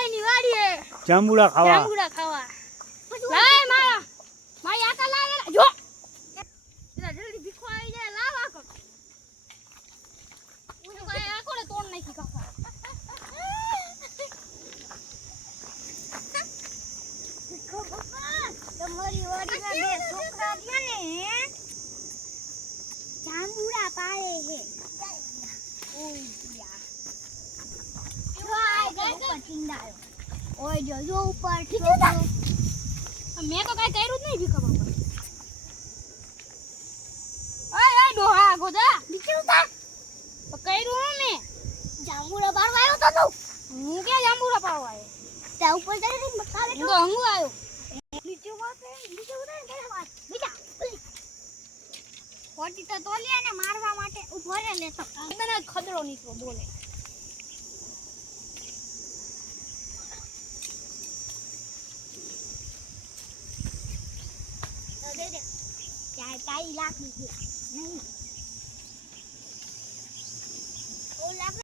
ભાઈ ની વાડી હે જાંબુડા ખાવા લાય મારા મારી આકા લાય જો એલા જલ્દી ભીખો આવી જાય લાવા કો હું તો કાય આકો ને તોડ નાખી કાકા ભીખો બાપા તમારી વાડીમાં બે છોકરા ગયા ને જાંબુડા પાડે હે ઓય યાર ઉપર ટીંડાયો ઓય જો ઉપર છોકરો મેં તો કાઈ કર્યું જ નહીં ભીખા બાપા ઓય ઓય ડોહા ગોદા નીચે ઉતાર તો કર્યું હું મે જાંબુડા પાડવા આવ્યો તો તું હું કે જાંબુડા પાડવા આવ્યો તે ઉપર જઈને મકાવે તો હું આવ્યો નીચે ઉતાર કરે વાત બીજા ખોટી તો તોલિયા ને મારવા માટે ઉભો રે લે તો તને ખદડો નીકળો બોલે દે દે કાઈ લાગી છે નહીં ઓ લાગ